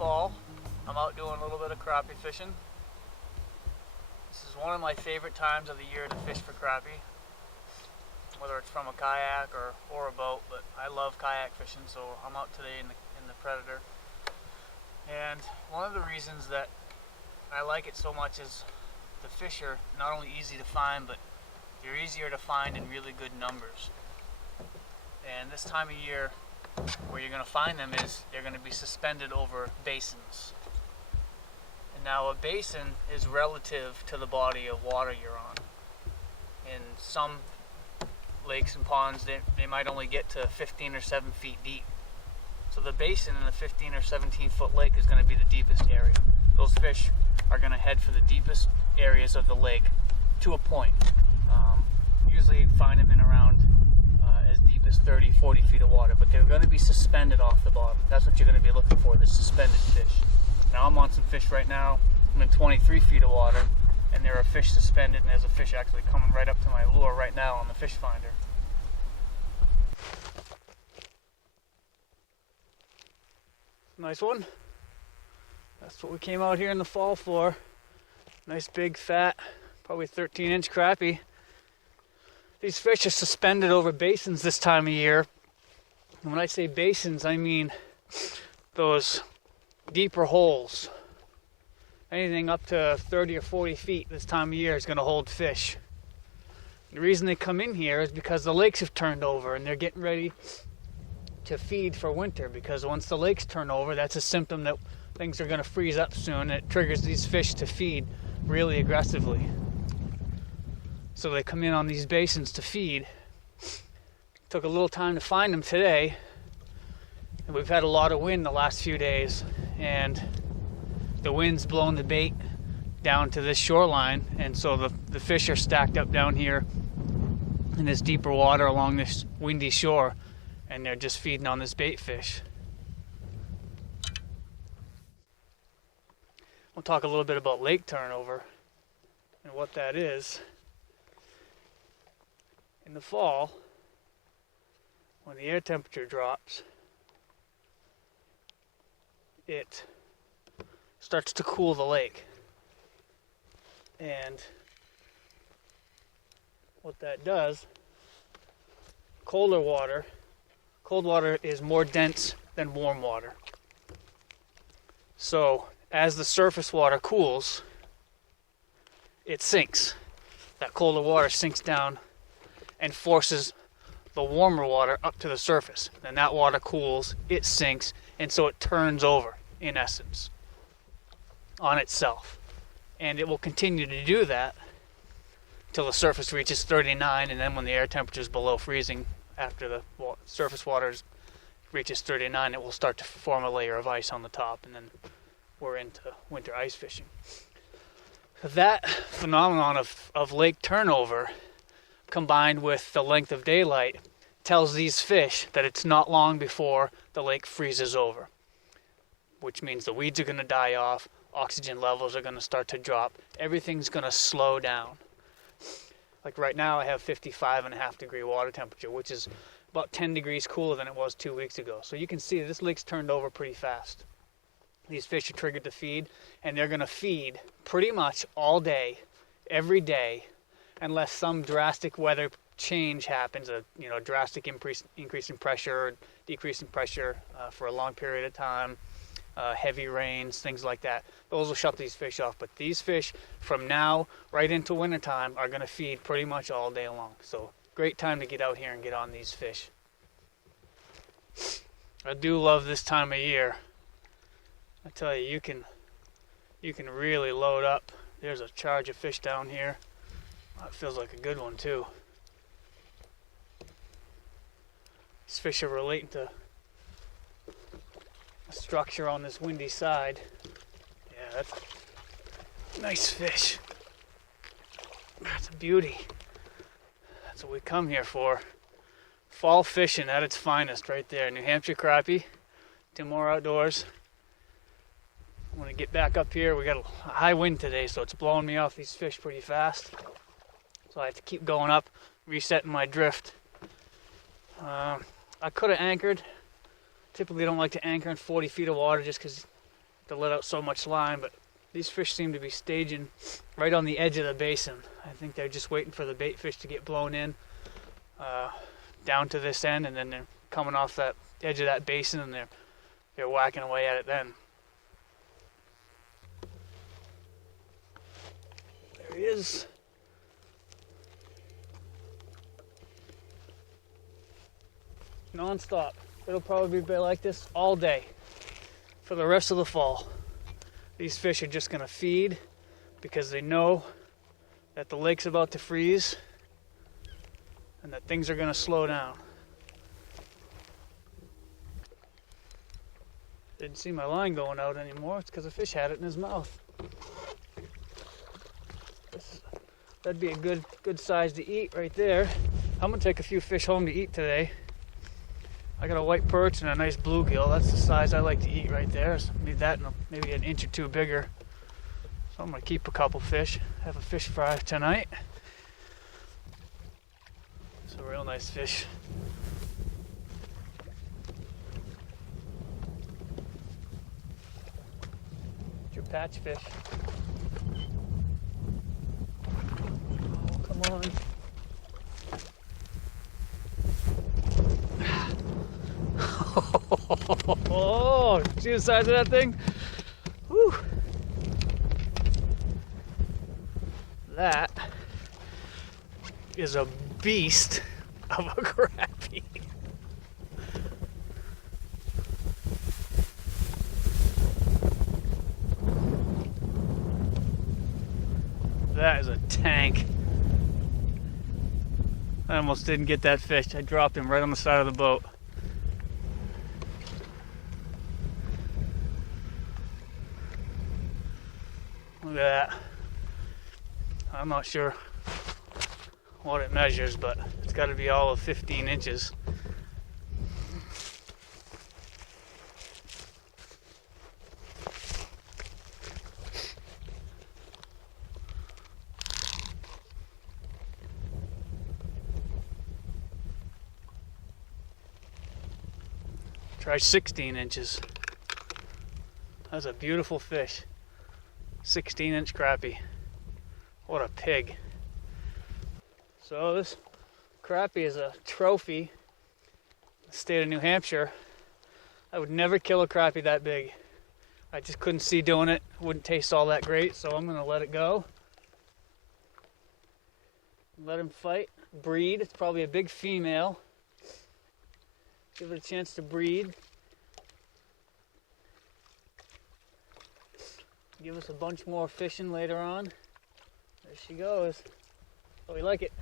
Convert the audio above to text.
fall. I'm out doing a little bit of crappie fishing. This is one of my favorite times of the year to fish for crappie, whether it's from a kayak or a boat, but I love kayak fishing, so I'm out today in the Predator. And one of the reasons that I like it so much is the fish are not only easy to find, but they're easier to find in really good numbers. And this time of year, where you're going to find them is they're going to be suspended over basins. And now a basin is relative to the body of water you're on. In some lakes and ponds, they might only get to 15 or 7 feet deep. So the basin in a 15 or 17 foot lake is going to be the deepest area. Those fish are going to head for the deepest areas of the lake to a point. Usually you find them in around as deep as 30, 40 feet of water, but they're going to be suspended off the bottom. That's what you're going to be looking for, the suspended fish. Now I'm on some fish right now. I'm in 23 feet of water, and there are fish suspended, and there's a fish actually coming right up to my lure right now on the fish finder. Nice one. That's what we came out here in the fall for. Nice big fat, probably 13-inch crappie. These fish are suspended over basins this time of year. And when I say basins, I mean those deeper holes. Anything up to 30 or 40 feet this time of year is going to hold fish. The reason they come in here is because the lakes have turned over and they're getting ready to feed for winter, because once the lakes turn over, that's a symptom that things are going to freeze up soon, and it triggers these fish to feed really aggressively. So they come in on these basins to feed. Took a little time to find them today, and we've had a lot of wind the last few days, and the wind's blown the bait down to this shoreline, and so the fish are stacked up down here in this deeper water along this windy shore, and they're just feeding on this bait fish. We'll talk a little bit about lake turnover and what that is. In the fall, when the air temperature drops, it starts to cool the lake. And what that does, cold water is more dense than warm water. So as the surface water cools, it sinks. That colder water sinks down and forces the warmer water up to the surface. Then that water cools, it sinks, and so it turns over, in essence, on itself. And it will continue to do that until the surface reaches 39, and then when the air temperature is below freezing, after the surface water reaches 39, it will start to form a layer of ice on the top, and then we're into winter ice fishing. That phenomenon of lake turnover, combined with the length of daylight, tells these fish that it's not long before the lake freezes over, which means the weeds are going to die off, oxygen levels are going to start to drop, everything's going to slow down. Like right now I have 55.5 degree water temperature, which is about 10 degrees cooler than it was 2 weeks ago. So you can see this lake's turned over pretty fast. These fish are triggered to feed, and they're going to feed pretty much all day, every day, unless some drastic weather change happens, a drastic increase in pressure, or decrease in pressure for a long period of time, heavy rains, things like that. Those will shut these fish off. But these fish, from now right into wintertime, are going to feed pretty much all day long. So great time to get out here and get on these fish. I do love this time of year. I tell you, you can really load up. There's a charge of fish down here. That feels like a good one too. These fish are relating to a structure on this windy side. Yeah, that's a nice fish. That's a beauty. That's what we come here for. Fall fishing at its finest right there. New Hampshire crappie, Timor Outdoors. When I get back up here, we got a high wind today, so it's blowing me off these fish pretty fast. So I have to keep going up, resetting my drift. I could have anchored. Typically don't like to anchor in 40 feet of water just because to let out so much line, but these fish seem to be staging right on the edge of the basin. I think they're just waiting for the bait fish to get blown in down to this end, and then they're coming off that edge of that basin, and they're whacking away at it then. There he is. Non-stop. It'll probably be like this all day for the rest of the fall. These fish are just going to feed because they know that the lake's about to freeze and that things are going to slow down. Didn't see my line going out anymore. It's because the fish had it in his mouth. That'd be a good size to eat right there. I'm going to take a few fish home to eat today. I got a white perch and a nice bluegill. That's the size I like to eat right there. So maybe an inch or two bigger. So I'm going to keep a couple fish. Have a fish fry tonight. It's a real nice fish. It's your patch fish. Oh, come on. Oh, see the size of that thing? Whew. That is a beast of a crappie. That is a tank. I almost didn't get that fish. I dropped him right on the side of the boat. Look at that. I'm not sure what it measures, but it's got to be all of 15 inches. Try 16 inches. That's a beautiful fish. 16-inch crappie. What a pig. So this crappie is a trophy in the state of New Hampshire. I would never kill a crappie that big. I just couldn't see doing it. It wouldn't taste all that great, so I'm gonna let it go. Let him fight, breed. It's probably a big female. Give it a chance to breed. Give us a bunch more fishing later on. There she goes. Oh, we like it.